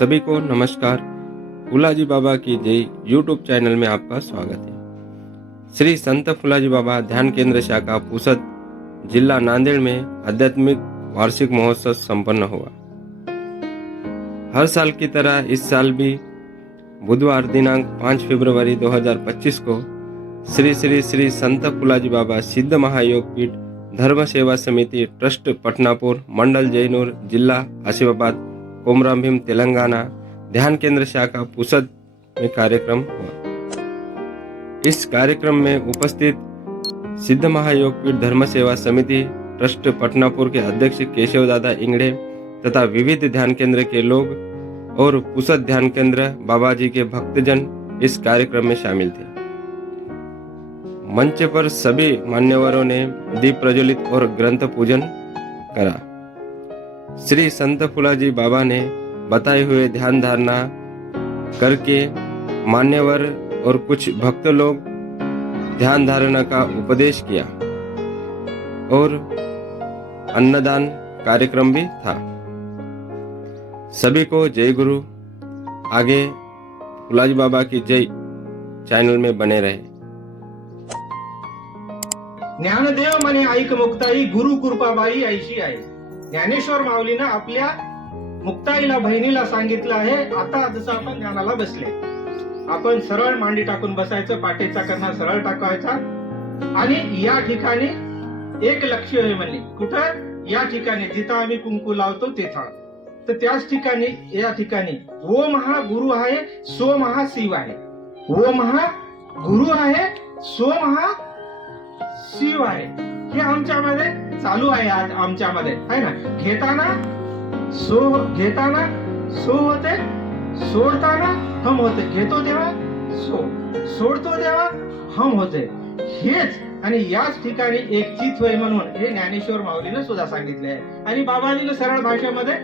सभी को नमस्कार। फुलाजी बाबा की जय। यूट्यूब चैनल में आपका स्वागत है। श्री संत फुलाजी बाबा ध्यान केंद्र शाखा पुसद जिला नांदेड़ में आध्यात्मिक वार्षिक महोत्सव संपन्न हुआ। हर साल की तरह इस साल भी बुधवार दिनांक 5 फरवरी 2025 को श्री श्री श्री संत फुलाजी बाबा सिद्ध महायोग पीठ धर्म सेवा समिति ट्रस्ट पटनापुर मंडल जैनूर जिला आसिफाबाद कोमराम भीम तेलंगाना, ध्यान केंद्र शाखा पुसद में कार्यक्रम हुआ। इस कार्यक्रम में उपस्थित सिद्ध महायोग पीठ धर्म सेवा समिति, ट्रस्ट पटनापुर के अध्यक्ष केशव दादा इंगड़े तथा विविध ध्यान केंद्र के लोग और पुसद ध्यान केंद्र बाबा जी के भक्तजन इस कार्यक्रम में शामिल थे। मंच पर सभी मान्यवरों ने दीप प्रज्वलित और ग्रंथ पूजन करा। श्री संत फुलाजी बाबा ने बताए हुए ध्यान धारणा करके मान्यवर और कुछ भक्त लोग ध्यान धारणा का उपदेश किया और अन्नदान कार्यक्रम भी था। सभी को जय गुरु। आगे फुलाजी बाबा की जय चैनल में बने रहे। ज्ञानदेव म्हणे ऐक मुक्ताई, गुरु कृपाबाई ऐशी आहे ज्ञानेश्वर माऊलीनं आपल्या मुक्ताईला बहिणीला सांगितलं आहे आता जसं आपण ज्ञानाला बसले. आपण सरळ मांडी टाकून बसायचं पाठीचा करणं सरळ टाकायचा आणि या ठिकाणी एक लक्ष आहे म्हणले. कुठं? या ठिकाणी जिथं आम्ही कुंकू लावतो तिथं. तर त्याच ठिकाणी या ठिकाणी वो महा गुरु आहे सो महा शिव आहे. वो महा गुरु आहे सो महा शिव आहे. हे आमच्यामध्ये चालू आहे आज आमच्यामध्ये आहे ना? घेताना सो घेताना सो होते सोडताना हम होते. घेतो तेव्हा सो. सोडतो तेव्हा हम होते. हेच आणि याच ठिकाणी एक चित होय म्हणून हे ज्ञानेश्वर माऊलीनं सुद्धा सांगितले आहे आणि बाबाजीनं सरळ भाषेमध्ये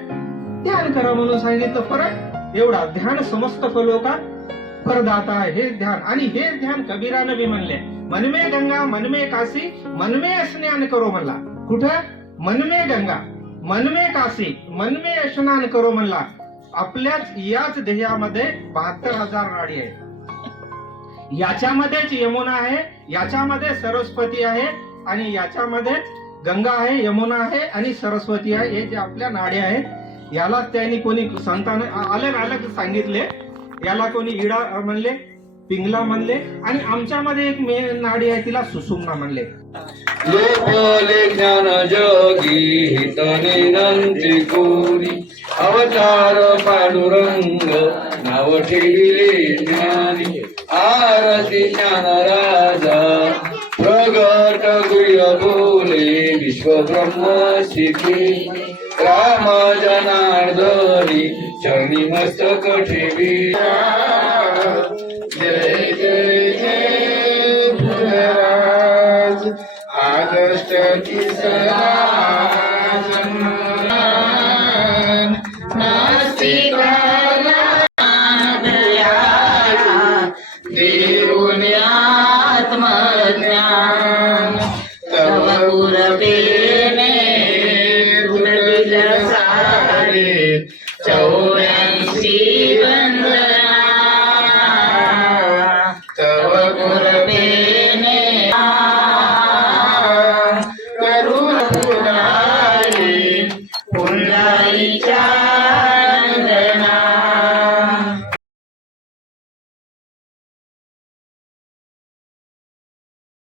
ध्यान करा म्हणून सांगितलं. फरक एवढा ध्यान समस्त फलोका परदाता हे ध्यान. आणि हे ध्यान कबीरानं बी म्हणले. मनमे गंगा मनमे काशी मनमे स्नान करो म्हणला. कुठं? मनमे गंगा मनमे काशी मनमे स्नान करो म्हणला. आपल्याच याच ध्येयामध्ये बहात्तर हजार नाडी आहे याच्यामध्येच यमुना आहे याच्यामध्ये सरस्वती आहे आणि याच्यामध्येच गंगा आहे यमुना आहे आणि सरस्वती आहे. हे जे आपल्या नाड्या आहेत याला त्यांनी कोणी संतान अलग अलग सांगितले. याला कोणी इडा म्हणले. पिंगला म्हणले आणि आमच्यामध्ये एक मे नाडी आहे तिला सुसुमना म्हणले. लोकले ज्ञान जोगी हित निरंती कोरी. अवतार पांडुरंग नाव ठेविले ज्ञानी. आरती ज्ञान राजा प्रगट गुय बोले विश्व ब्रह्म शिकी राम जनार्दनी चरणी मस्तक ठेवी. आगस्ट की देऊन आत्मज्ञान तव गुरवेने घुलविल सारे चौऱ्याऐंशी बंधन